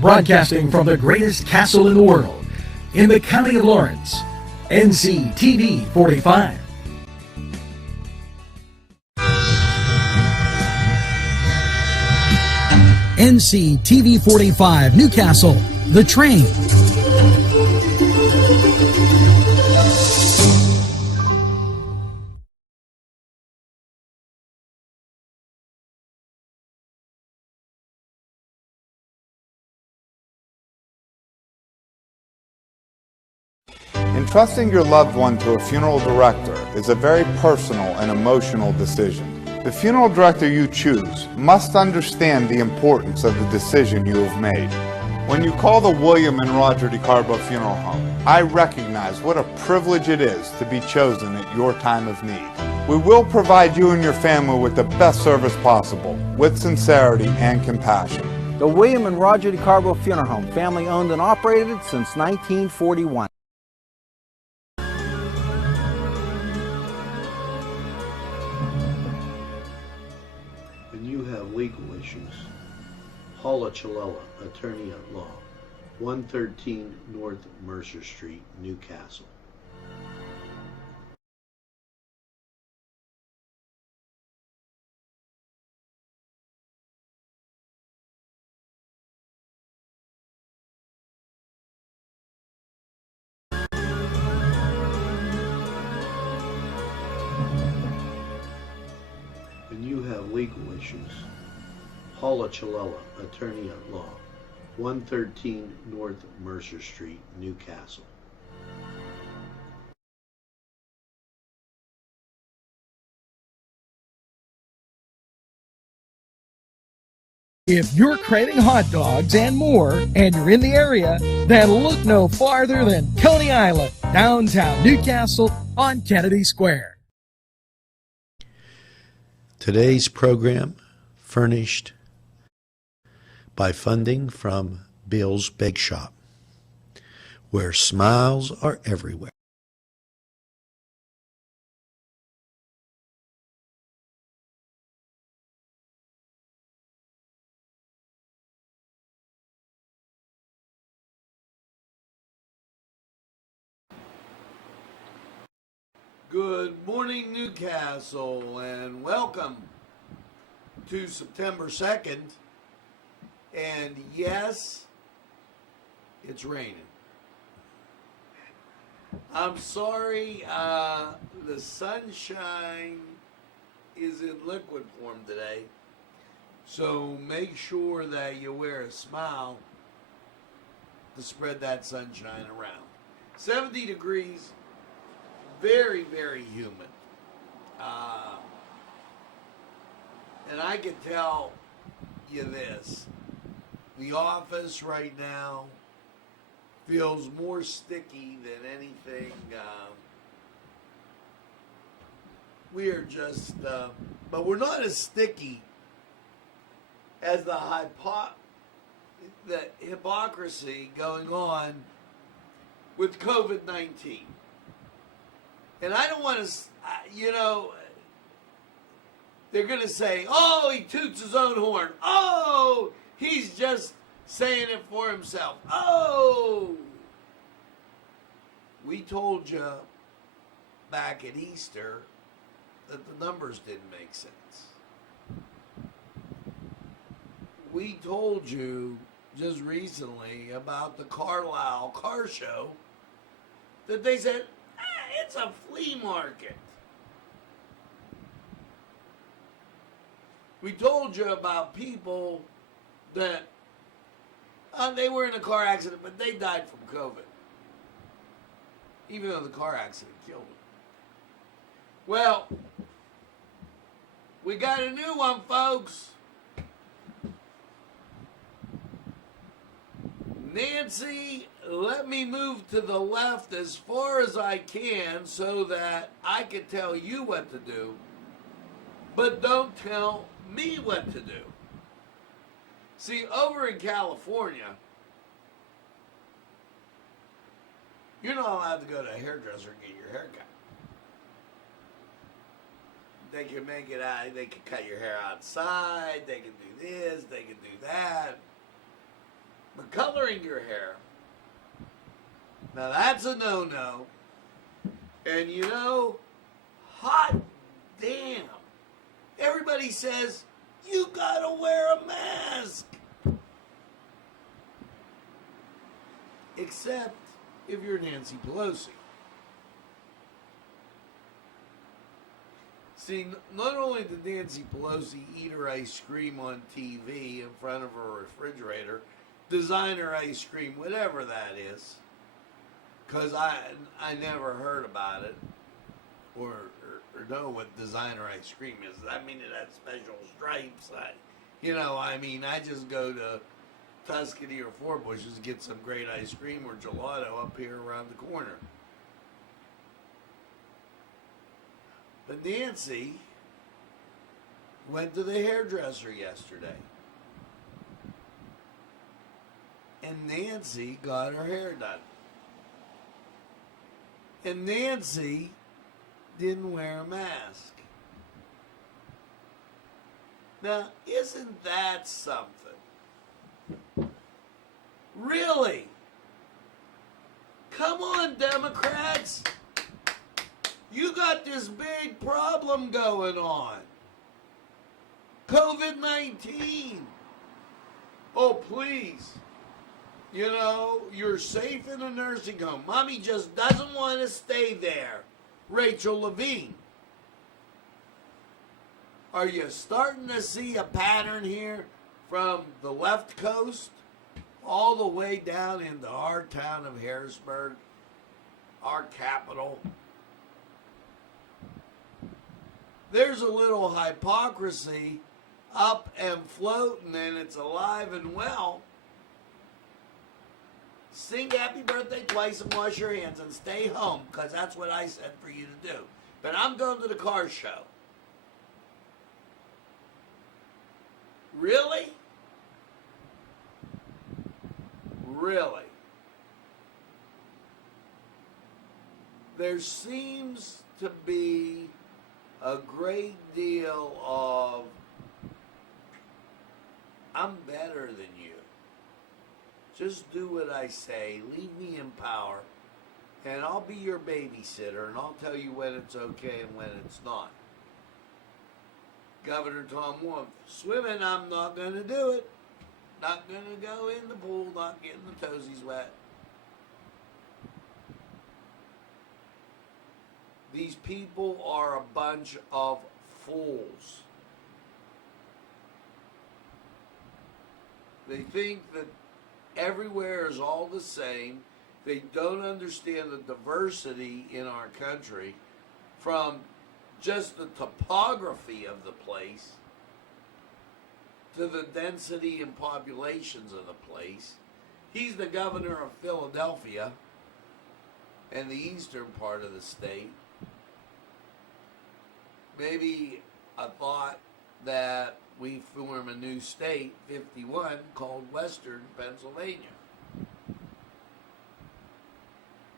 Broadcasting from the greatest castle in the world, in the county of Lawrence, Nctv45. Nctv45 Newcastle, The Train. Entrusting your loved one to a funeral director is a very personal and emotional decision. The funeral director you choose must understand the importance of the decision you have made. When you call the William and Roger DeCarbo Funeral Home, I recognize what a privilege it is to be chosen at your time of need. We will provide you and your family with the best service possible, with sincerity and compassion. The William and Roger DeCarbo Funeral Home, family owned and operated since 1941. Legal issues. Paula Chalella, attorney at law, 113 North Mercer Street, Newcastle. When you have legal issues, Paula Chalella, attorney at law, 113 North Mercer Street, Newcastle. If you're craving hot dogs and more, and you're in the area, then look no farther than Coney Island, downtown Newcastle on Kennedy Square. Today's program furnished by funding from Bill's Bake Shop, where smiles are everywhere. Good morning, Newcastle, and welcome to September 2nd. And yes, it's raining. I'm sorry, the sunshine is in liquid form today, so make sure that you wear a smile to spread that sunshine around. 70 degrees, very, very humid. And I can tell you this. The office right now feels more sticky than anything. We are just, but we're not as sticky as the hypocrisy going on with COVID-19. And I don't want to, they're going to say, oh, he toots his own horn. Oh, he's just saying it for himself. Oh! We told you back at Easter that the numbers didn't make sense. We told you just recently about the Carlisle car show that they said, it's a flea market. We told you about people that they were in a car accident, but they died from COVID. Even though the car accident killed them. Well, we got a new one, folks. Nancy, let me move to the left as far as I can so that I can tell you what to do, but don't tell me what to do. See, over in California, you're not allowed to go to a hairdresser and get your hair cut. They can make it out, they can cut your hair outside, they can do this, they can do that. But coloring your hair, now that's a no-no. And you know, hot damn, everybody says, you gotta wear a mask. Except if you're Nancy Pelosi. See, not only did Nancy Pelosi eat her ice cream on TV in front of her refrigerator, designer ice cream, whatever that is, because I never heard about it or know what designer ice cream is. I mean, it has special stripes. I just go to Tuscany or Four Bushes to get some great ice cream or gelato up here around the corner. But Nancy went to the hairdresser yesterday. And Nancy got her hair done. And Nancy didn't wear a mask. Now, isn't that something? Really? Come on, Democrats. You got this big problem going on. COVID-19. Oh, please. You're safe in a nursing home. Mommy just doesn't want to stay there. Rachel Levine. Are you starting to see a pattern here from the left coast all the way down into our town of Harrisburg, our capital? There's a little hypocrisy up and floating, and it's alive and well. Sing happy birthday twice and wash your hands and stay home, because that's what I said for you to do. But I'm going to the car show. Really? Really? There seems to be a great deal of, I'm better than you. Just do what I say. Leave me in power. And I'll be your babysitter. And I'll tell you when it's okay and when it's not. Governor Tom Wolf. Swimming, I'm not going to do it. Not going to go in the pool. Not getting the toesies wet. These people are a bunch of fools. They think that everywhere is all the same. They don't understand the diversity in our country, from just the topography of the place to the density and populations of the place. He's the governor of Philadelphia and the eastern part of the state. Maybe a thought that we form a new state, 51, called Western Pennsylvania.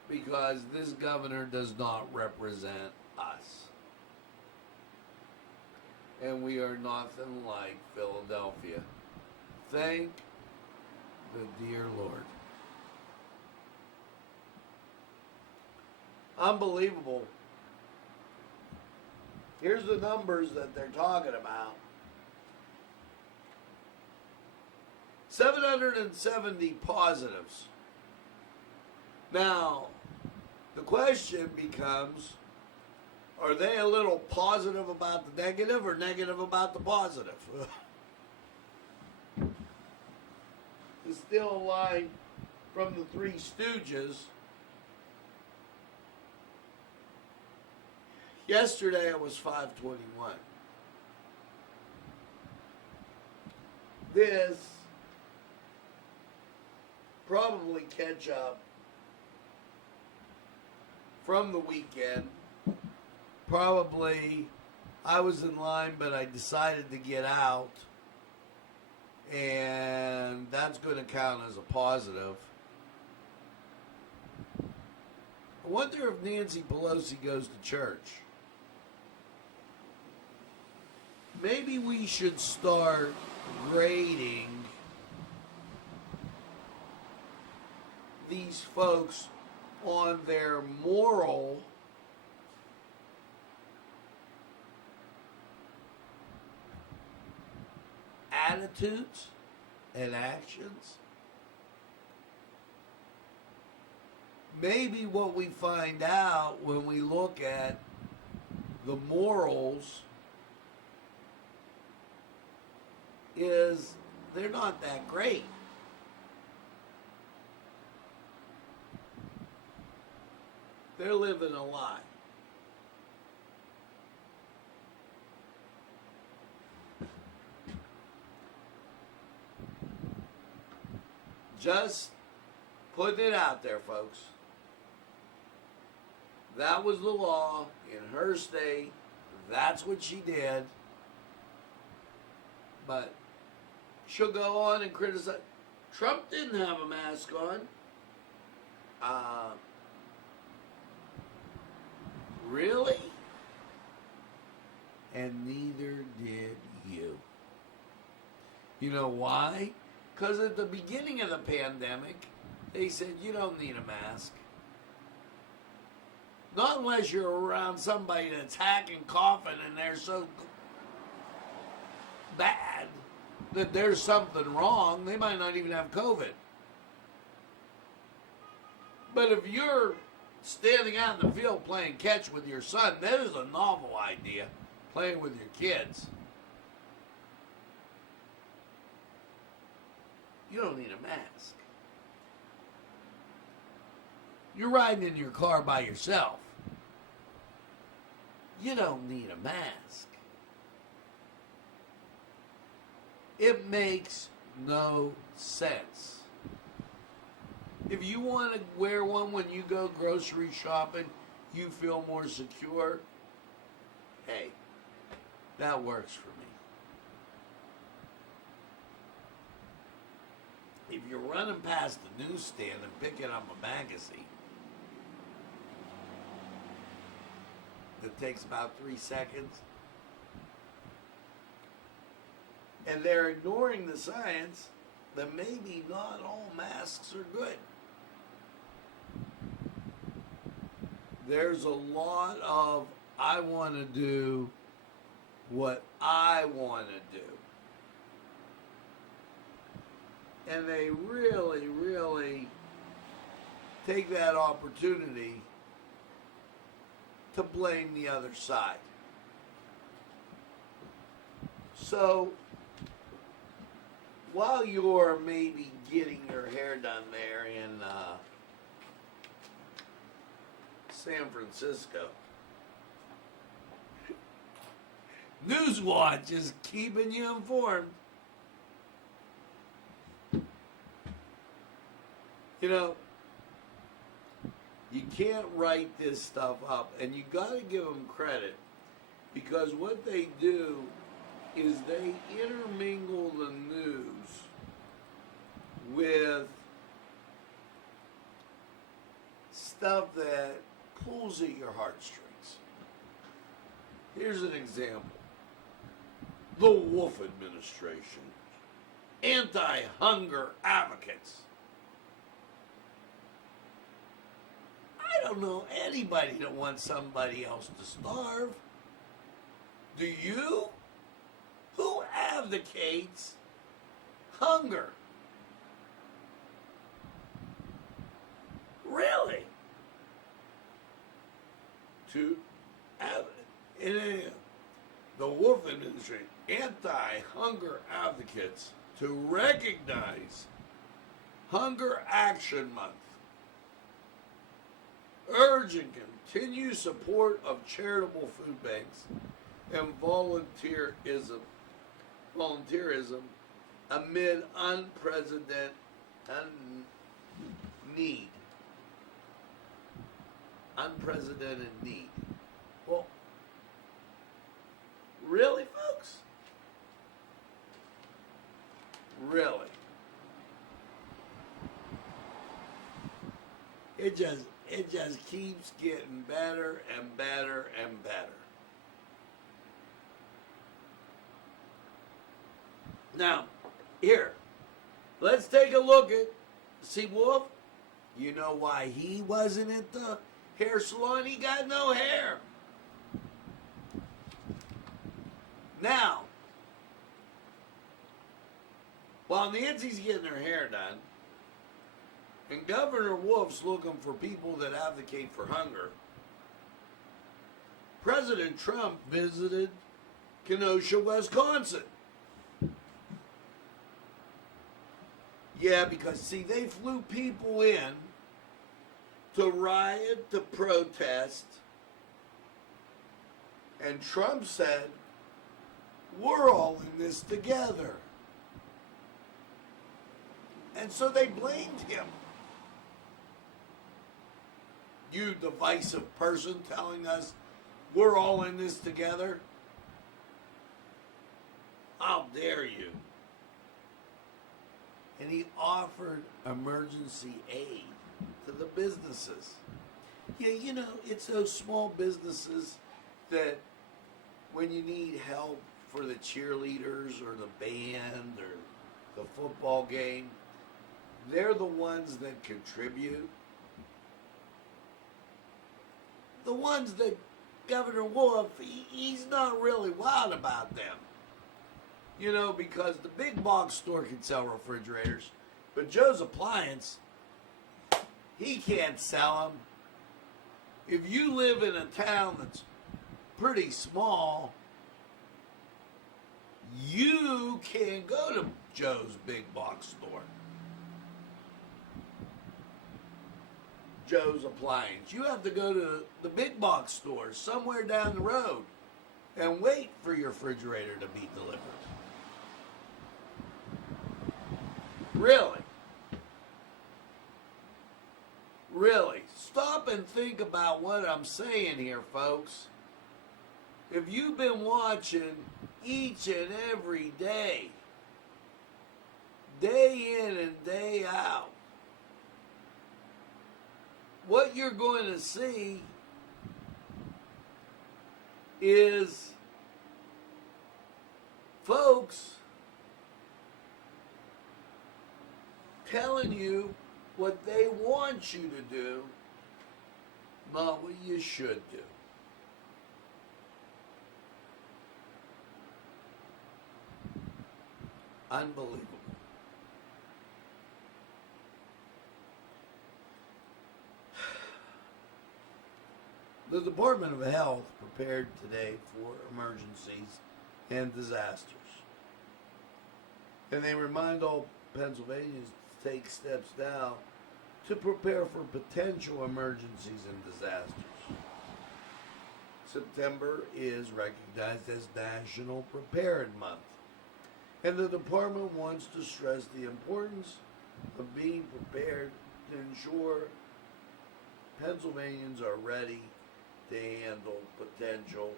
Because this governor does not represent us. And we are nothing like Philadelphia. Thank the dear Lord. Unbelievable. Here's the numbers that they're talking about. 770 positives. Now, the question becomes, are they a little positive about the negative or negative about the positive? It's still a line from the Three Stooges. Yesterday it was 521. This probably catch up from the weekend. Probably I was in line, but I decided to get out, and that's going to count as a positive. I wonder if Nancy Pelosi goes to church. Maybe we should start grading these folks on their moral attitudes and actions. Maybe what we find out when we look at the morals is they're not that great. They're living a lie. Just putting it out there, folks. That was the law in her state. That's what she did. But she'll go on and criticize. Trump didn't have a mask on. Really? And neither did you. You know why? Because at the beginning of the pandemic, they said you don't need a mask. Not unless you're around somebody that's hacking, coughing, and they're so bad that there's something wrong. They might not even have COVID. But if you're standing out in the field playing catch with your son, that is a novel idea, playing with your kids. You don't need a mask. You're riding in your car by yourself. You don't need a mask. It makes no sense. If you want to wear one when you go grocery shopping, you feel more secure, hey, that works for me. If you're running past the newsstand and picking up a magazine that takes about 3 seconds, and they're ignoring the science, then maybe not all masks are good. There's a lot of, I want to do what I want to do. And they really, really take that opportunity to blame the other side. So, while you're maybe getting your hair done there in San Francisco, Newswatch is keeping you informed. You know, you can't write this stuff up, and you got to give them credit, because what they do is they intermingle the news with stuff that pulls at your heartstrings. Here's an example. The Wolf administration, anti-hunger advocates. I don't know anybody that wants somebody else to starve. Do you? Who advocates hunger? Really? The Wolf administration, anti-hunger advocates to recognize Hunger Action Month, urging continued support of charitable food banks and volunteerism amid unprecedented need. Unprecedented need. Well, really, folks? Really? It just keeps getting better and better and better. Now, here, let's take a look at, see, Wolf, You know why he wasn't at the hair salon? He got no hair. Now, while Nancy's getting her hair done, and Governor Wolf's looking for people that advocate for hunger, President Trump visited Kenosha, Wisconsin. Yeah, because, see, they flew people in to riot, to protest, and Trump said, we're all in this together. And so they blamed him. You divisive person telling us we're all in this together? How dare you? And he offered emergency aid to the businesses. Yeah, you know, it's those small businesses that when you need help for the cheerleaders or the band or the football game, they're the ones that contribute. The ones that Governor Wolf, he's not really wild about them. You know, because the big box store can sell refrigerators, but Joe's Appliance, he can't sell them. If you live in a town that's pretty small, you can't go to Joe's big box store. Joe's Appliance. You have to go to the big box store somewhere down the road and wait for your refrigerator to be delivered. Really? Really? Stop and think about what I'm saying here, folks. If you've been watching each and every day, day in and day out, what you're going to see is folks telling you what they want you to do, not what you should do. Unbelievable. The Department of Health prepared today for emergencies and disasters. And they remind all Pennsylvanians to take steps now to prepare for potential emergencies and disasters. September is recognized as National Prepared Month. And the department wants to stress the importance of being prepared to ensure Pennsylvanians are ready to handle potential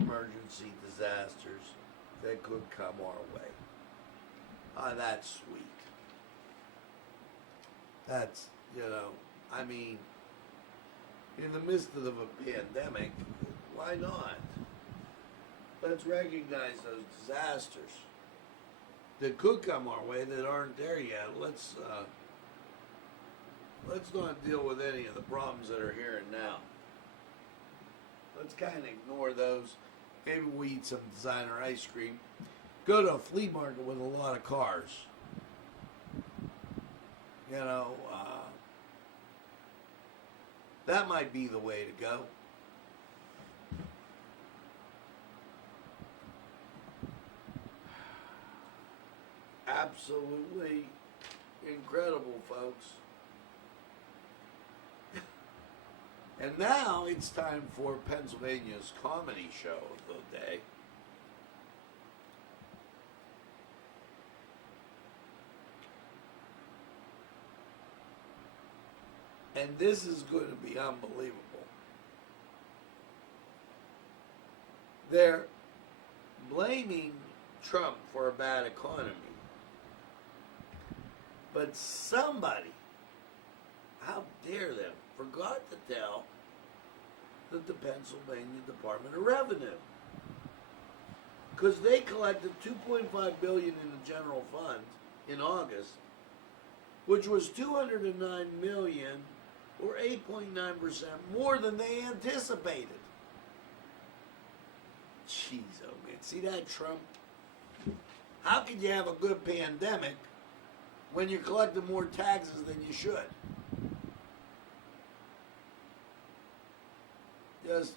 emergency disasters that could come our way. Ah, that's sweet. That's, I mean, in the midst of a pandemic, why not? Let's recognize those disasters that could come our way that aren't there yet. Let's not deal with any of the problems that are here and now. Let's kind of ignore those. Maybe we eat some designer ice cream. Go to a flea market with a lot of cars. That might be the way to go. Absolutely incredible, folks. And now it's time for Pennsylvania's comedy show of the day. And this is going to be unbelievable. They're blaming Trump for a bad economy. But somebody, how dare them, forgot to tell the Pennsylvania Department of Revenue. Because they collected $2.5 billion in the general fund in August, which was $209 million, or 8.9% more than they anticipated. Jeez, oh man, see that, Trump? How can you have a good pandemic when you're collecting more taxes than you should? Just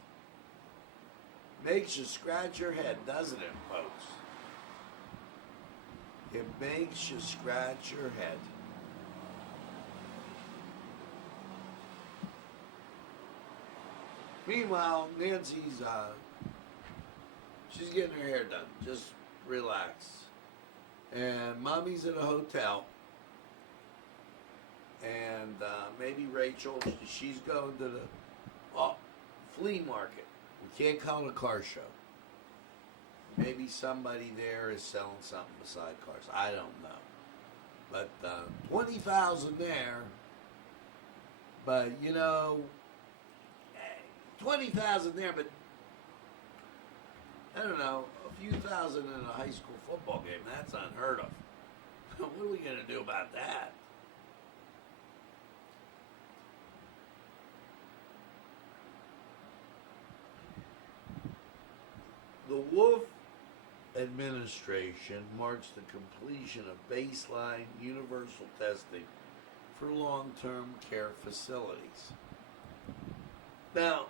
makes you scratch your head, doesn't it, folks? It makes you scratch your head. Meanwhile, Nancy's, she's getting her hair done. Just relax. And Mommy's at a hotel. And maybe Rachel, she's going to the flea market. We can't call it a car show. Maybe somebody there is selling something beside cars. I don't know. But 20,000 there. But, you know, 20,000 there, but I don't know, a few thousand in a high school football game, that's unheard of. What are we going to do about that? The Wolf administration marks the completion of baseline universal testing for long-term care facilities. Now,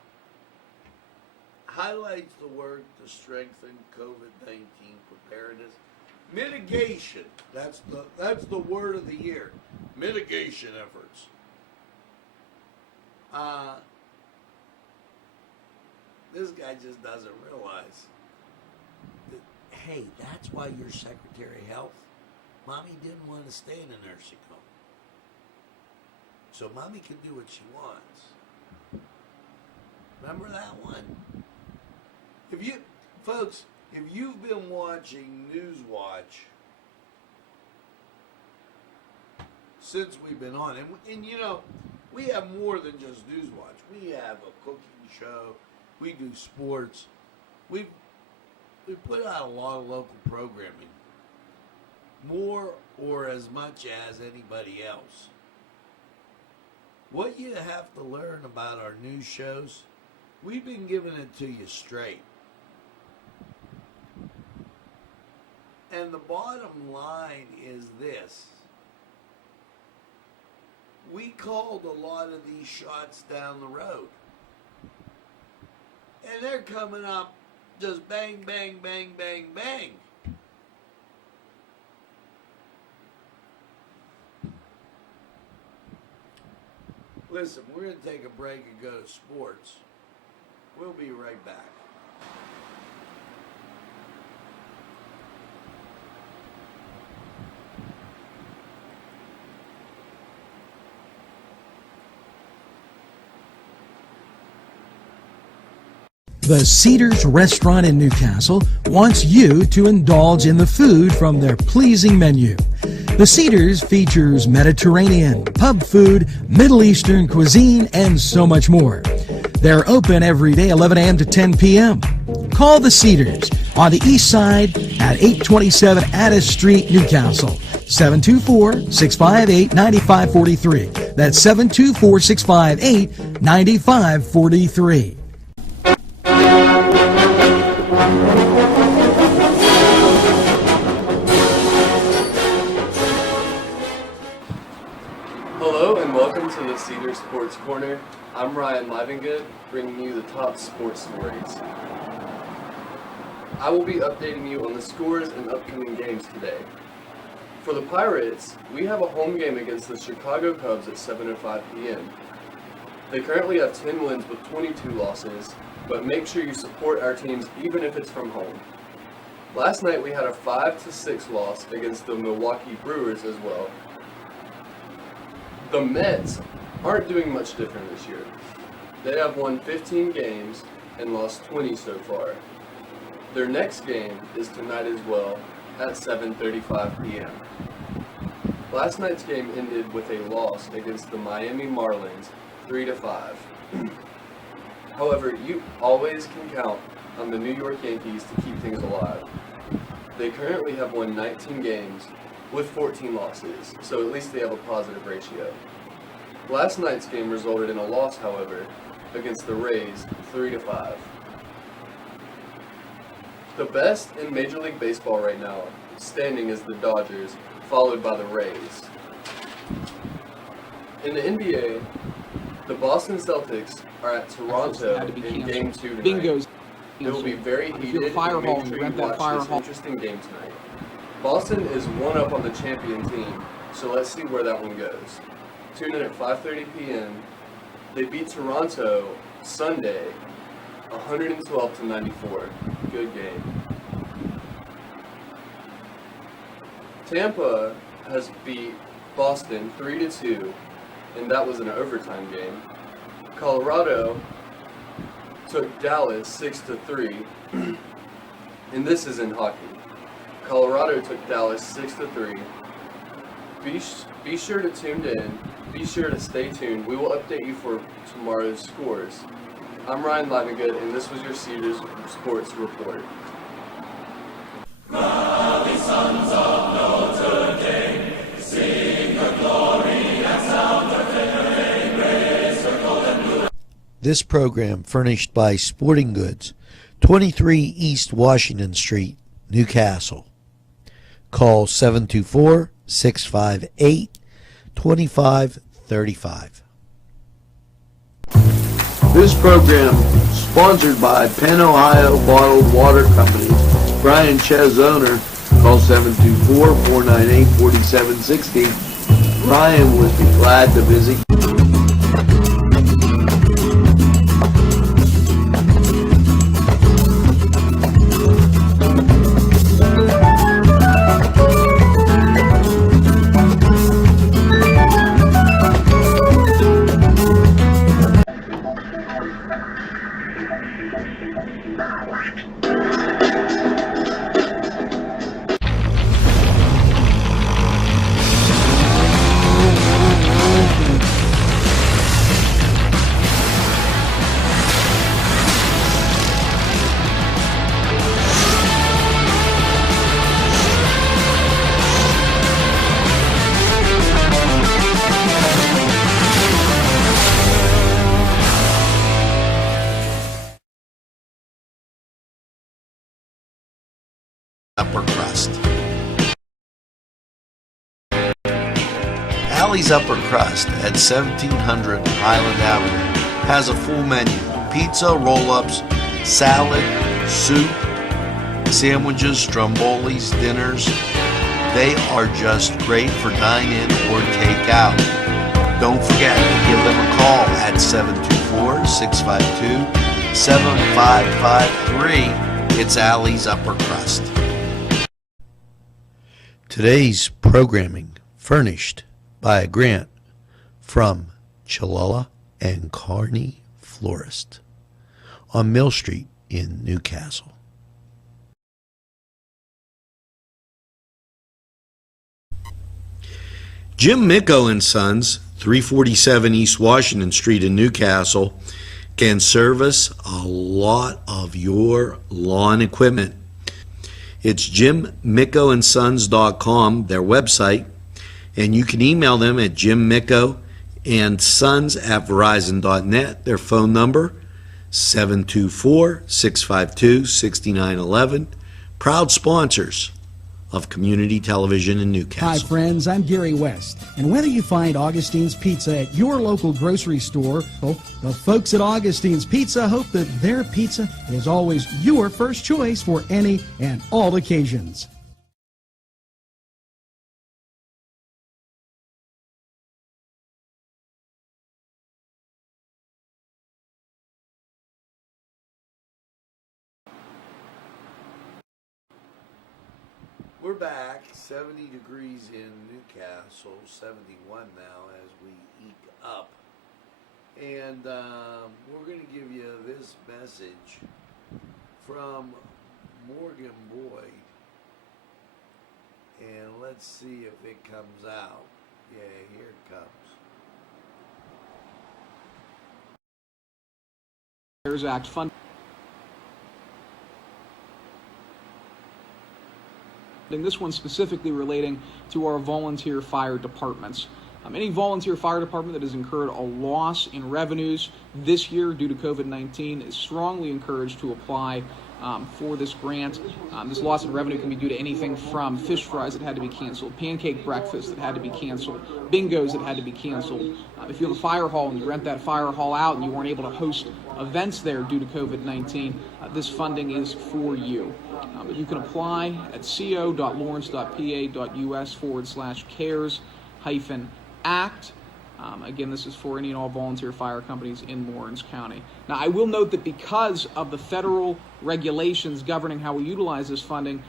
highlights the work to strengthen COVID-19 preparedness. Mitigation, that's the word of the year. Mitigation efforts. This guy just doesn't realize that, hey, that's why you're Secretary of Health. Mommy didn't want to stay in a nursing home. So Mommy can do what she wants. Remember that one? Folks, if you've been watching Newswatch since we've been on, and you know, we have more than just Newswatch. We have a cooking show. We do sports. We put out a lot of local programming, more or as much as anybody else. What you have to learn about our news shows, we've been giving it to you straight. And the bottom line is this. We called a lot of these shots down the road. And they're coming up just bang, bang, bang, bang, bang. Listen, we're going to take a break and go to sports. We'll be right back. The Cedars Restaurant in Newcastle wants you to indulge in the food from their pleasing menu. The Cedars features Mediterranean, pub food, Middle Eastern cuisine, and so much more. They're open every day, 11 a.m. to 10 p.m. Call the Cedars on the east side at 827 Addis Street, Newcastle. 724-658-9543. That's 724-658-9543. Hello and welcome to the Cedar Sports Corner. I'm Ryan Livingood, bringing you the top sports stories. I will be updating you on the scores and upcoming games today. For the Pirates, we have a home game against the Chicago Cubs at 7:05 p.m. They currently have 10 wins with 22 losses, but make sure you support our teams even if it's from home. Last night we had a 5-6 loss against the Milwaukee Brewers as well. The Mets aren't doing much different this year. They have won 15 games and lost 20 so far. Their next game is tonight as well at 7:35 p.m. Last night's game ended with a loss against the Miami Marlins, 3-5. However, you always can count on the New York Yankees to keep things alive. They currently have won 19 games with 14 losses, so at least they have a positive ratio. Last night's game resulted in a loss, however, against the Rays, 3-5. The best in Major League Baseball right now standing is the Dodgers, followed by the Rays. In the NBA, the Boston Celtics are at Toronto in Game 2 tonight. Bingo's. It will be very heated, fire and hall make and sure rent you that watch fire this hall. interesting game tonight. Boston is 1-up on the champion team, so let's see where that one goes. Tune in at 5:30 p.m. They beat Toronto Sunday, 112-94. Good game. Tampa has beat Boston 3-2, and that was an overtime game. Colorado took Dallas 6-3, and this is in hockey. Colorado took Dallas 6-3. Be sure to tune in. Be sure to stay tuned. We will update you for tomorrow's scores. I'm Ryan Livengood, and this was your Cedars Sports Report. This program furnished by Sporting Goods, 23 East Washington Street, Newcastle. Call 724-658-2535. This program sponsored by Penn Ohio Bottled Water Company. Brian Ches, owner. Call 724-498-4760. Brian would be glad to visit. Upper crust. Allie's Upper Crust at 1700 Highland Avenue has a full menu: pizza, roll-ups, salad, soup, sandwiches, strombolis, dinners. They are just great for dine-in or take-out. Don't forget to give them a call at 724-652-7553. It's Allie's Upper Crust. Today's programming furnished by a grant from Chalala and Carney Florist on Mill Street in Newcastle. Jim Micco and Sons, 347 East Washington Street in Newcastle, can service a lot of your lawn equipment. It's jimmickoandsons.com, their website, and you can email them at jimmickoandsons@verizon.net. Their phone number, 724-652-6911. Proud sponsors of community television in Newcastle. Hi friends, I'm Gary West, and whether you find Augustine's Pizza at your local grocery store, well, the folks at Augustine's Pizza hope that their pizza is always your first choice for any and all occasions. We're back, 70 degrees in Newcastle, 71 now as we eke up. And we're going to give you this message from Morgan Boyd. And let's see if it comes out. Yeah, here it comes. CARES Act fund. This one specifically relating to our volunteer fire departments. Any volunteer fire department that has incurred a loss in revenues this year due to COVID-19 is strongly encouraged to apply for this grant. This loss in revenue can be due to anything from fish fries that had to be canceled, pancake breakfast that had to be canceled, bingos that had to be canceled. If you have a fire hall and you rent that fire hall out and you weren't able to host events there due to COVID-19, this funding is for you. But you can apply at co.lawrence.pa.us/cares-act. Again, this is for any and all volunteer fire companies in Lawrence County. Now, I will note that because of the federal regulations governing how we utilize this funding,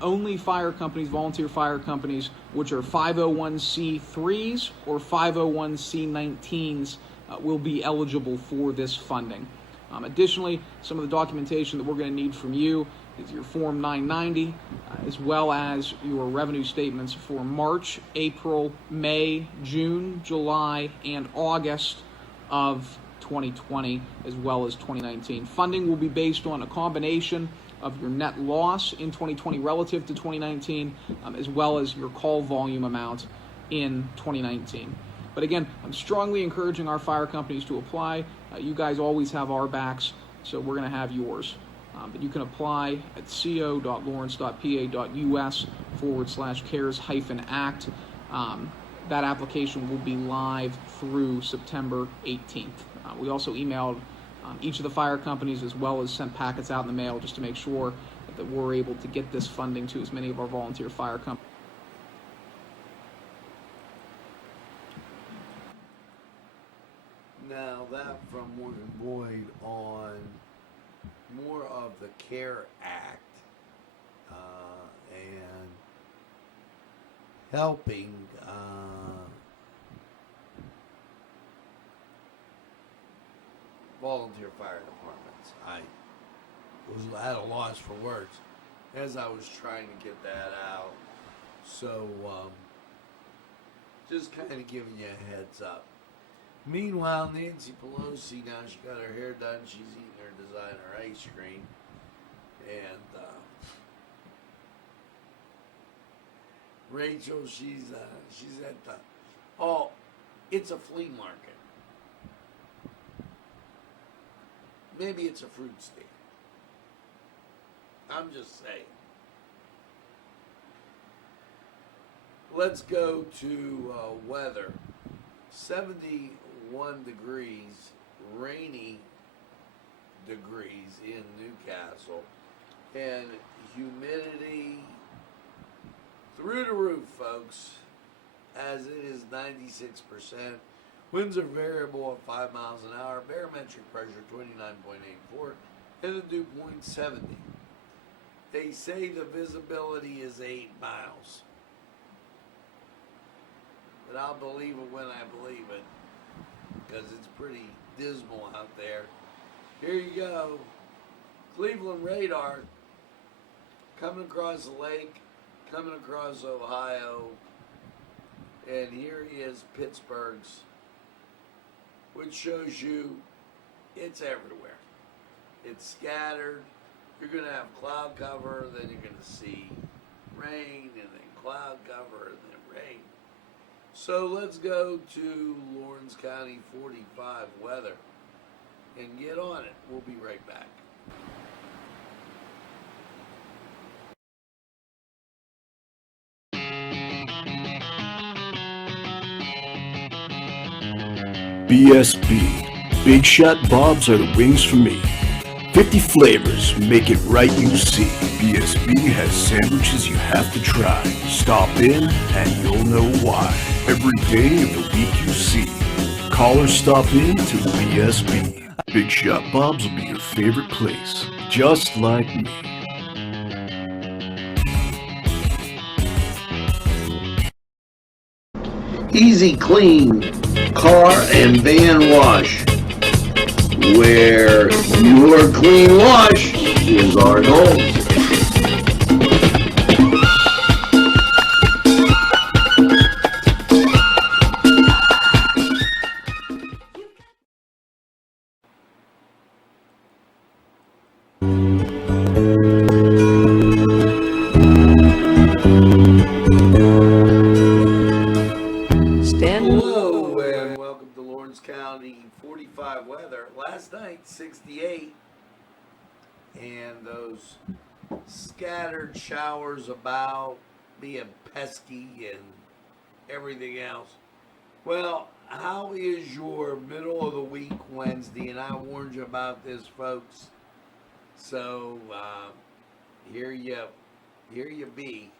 only fire companies, volunteer fire companies, which are 501c3s or 501c19s, will be eligible for this funding. Additionally, some of the documentation that we're going to need from you is your Form 990, as well as your revenue statements for March, April, May, June, July, and August of 2020, as well as 2019. Funding will be based on a combination of your net loss in 2020 relative to 2019, as well as your call volume amount in 2019. But again, I'm strongly encouraging our fire companies to apply. You guys always have our backs, so we're going to have yours. But you can apply at co.lawrence.pa.us/cares-act. That application will be live through September 18th. We also emailed each of the fire companies, as well as sent packets out in the mail just to make sure that we're able to get this funding to as many of our volunteer fire companies. Now that from Morgan Boyd on more of the CARE Act and helping volunteer fire departments. I was at a loss for words as I was trying to get that out. So just kind of giving you a heads up. Meanwhile, Nancy Pelosi, now she got her hair done, she's eating her designer ice cream, and Rachel, she's at the, it's a flea market. Maybe it's a fruit stand. I'm just saying. Let's go to weather. 71 degrees, rainy degrees in Newcastle, and humidity through the roof, folks, as it is 96%. Winds are variable at 5 miles an hour, barometric pressure 29.84, and the dew point 70. They say the visibility is 8 miles. But I'll believe it when I believe it, because it's pretty dismal out there. Here you go. Cleveland radar coming across the lake, coming across Ohio, and here is Pittsburgh's, which shows you it's everywhere. It's scattered. You're going to have cloud cover, then you're going to see rain, and then cloud cover, and then rain. So let's go to Lawrence County 45 weather and get on it. We'll be right back. BSB. Big Shot Bobs are the wings for me. 50 flavors, make it right, you see. BSB has sandwiches you have to try. Stop in and you'll know why. Every day of the week you see. Call or stop in to BSB. Big Shot Bobs will be your favorite place, just like me. Easy Clean Car and Van Wash, where your clean wash is our goal. 45 weather. Last night, 68. And those scattered showers about being pesky and everything else. Well, how is your middle of the week Wednesday? And I warned you about this, folks. So here you be.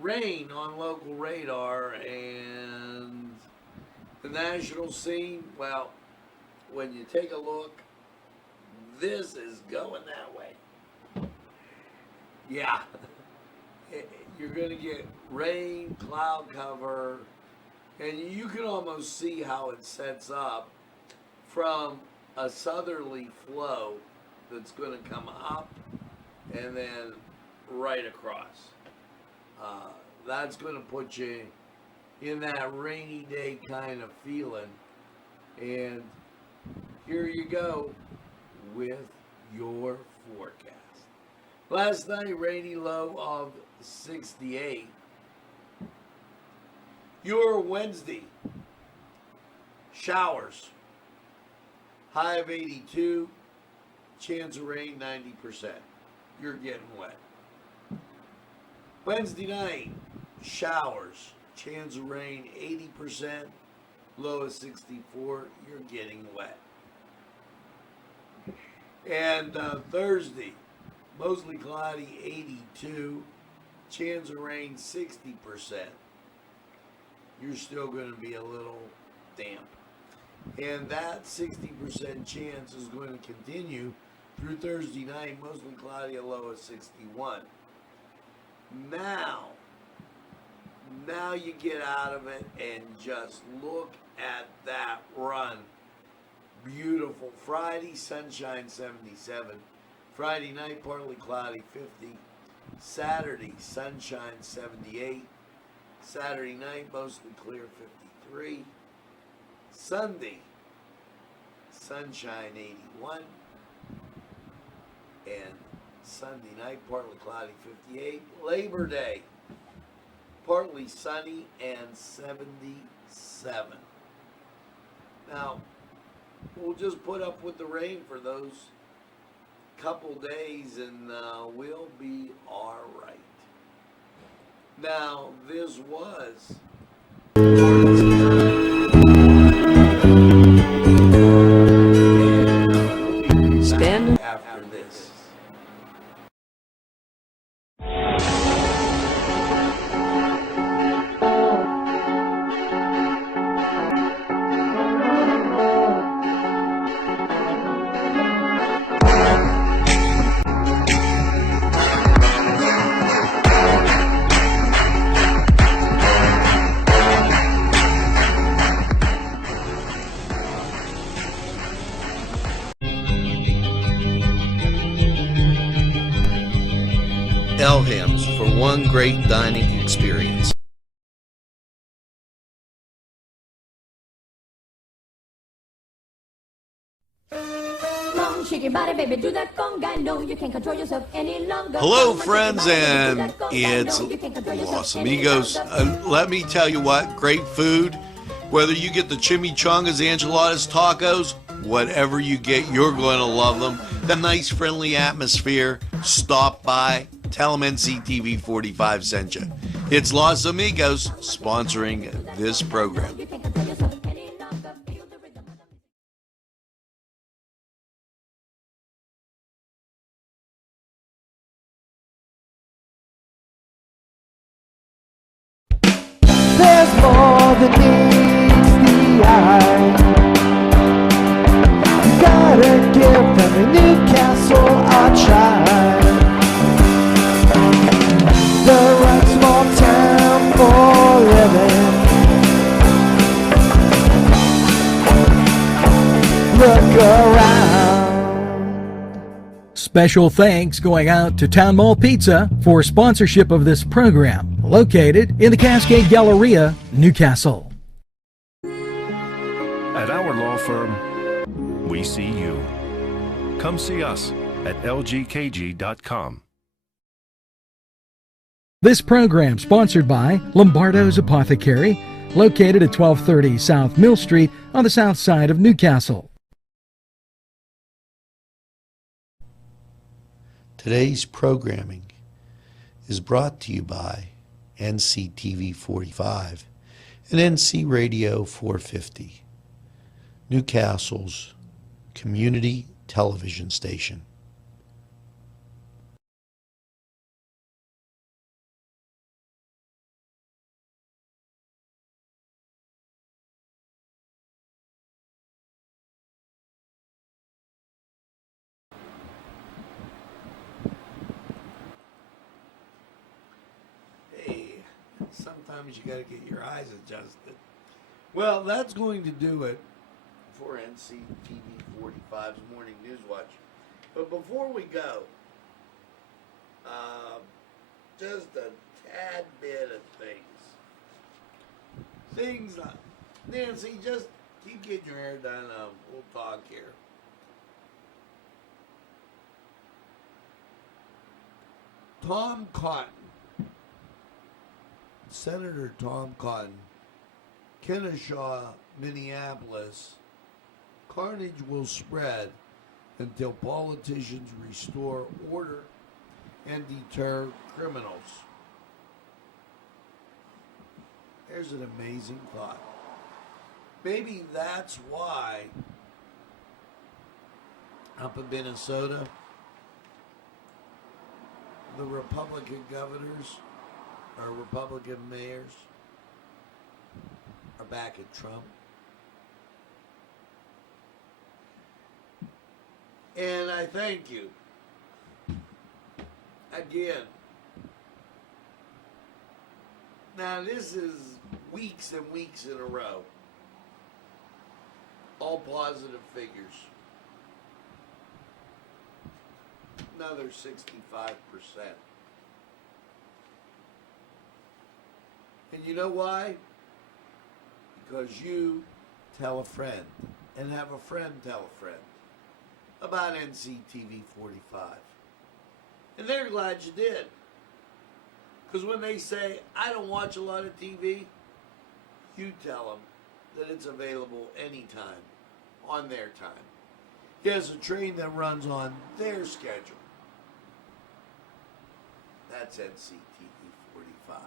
Rain on local radar and the national scene. Well, when you take a look, this is going that way. Yeah. You're going to get rain, cloud cover, and you can almost see how it sets up from a southerly flow that's going to come up and then right across. That's going to put you in that rainy day kind of feeling. And here you go with your forecast. Last night, rainy low of 68. Your Wednesday, showers, high of 82, chance of rain 90%. You're getting wet. Wednesday night, showers, chance of rain 80%, low of 64. You're getting wet. And Thursday, mostly cloudy 82, chance of rain 60%. You're still going to be a little damp. And that 60% chance is going to continue through Thursday night, mostly cloudy, a low of 61. Now you get out of it and just look at that run. Beautiful. Friday, sunshine 77. Friday night, partly cloudy 50. Saturday, sunshine 78. Saturday night, mostly clear 53. Sunday, sunshine 81. And Sunday night, partly cloudy 58. Labor Day, partly sunny and 77. Now, we'll just put up with the rain for those couple days and we'll be all right. Now, this was stand after this. Elham's for one great dining experience. Shake your body, baby, do that conga. No, you can't control yourself any longer. Hello, friends, and it's Los Amigos. Let me tell you what, great food. Whether you get the chimichangas, enchiladas, tacos, whatever you get, you're going to love them. The nice, friendly atmosphere. Stop by. Tell them Nctv45 sent you. It's Los Amigos sponsoring this program. There's more than meets the eye. You gotta give them a Newcastle a try. The right small town for living. Look around. Special thanks going out to Town Mall Pizza for sponsorship of this program, located in the Cascade Galleria, Newcastle. At our law firm, we see you. Come see us at lgkg.com. This program sponsored by Lombardo's Apothecary, located at 1230 South Mill Street on the south side of Newcastle. Today's programming is brought to you by Nctv45 and NC Radio 450, Newcastle's community television station. Sometimes you got to get your eyes adjusted. Well, that's going to do it for Nctv45's Morning News Watch. But before we go, just a tad bit of things. Nancy, just keep getting your hair done. We'll talk here. Tom Cotton. Senator Tom Cotton, Kennesaw, Minneapolis. Carnage will spread until politicians restore order and deter criminals. There's an amazing thought. Maybe that's why up in Minnesota, the Republican governors our Republican mayors are back at Trump. And I thank you. Again. Now this is weeks and weeks in a row. All positive figures. Another 65%. And you know why? Because you tell a friend and have a friend tell a friend about Nctv45. And they're glad you did. Because when they say, I don't watch a lot of TV, you tell them that it's available anytime, on their time. Here's a train that runs on their schedule. That's Nctv45.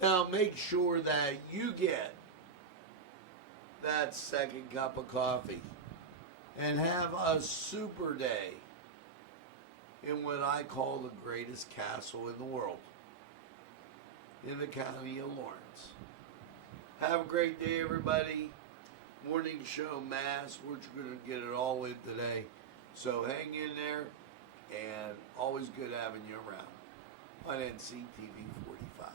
Now make sure that you get that second cup of coffee and have a super day in what I call the greatest castle in the world, in the county of Lawrence. Have a great day, everybody. Morning show mass. We're going to get it all in today. So hang in there, and always good having you around on Nctv45.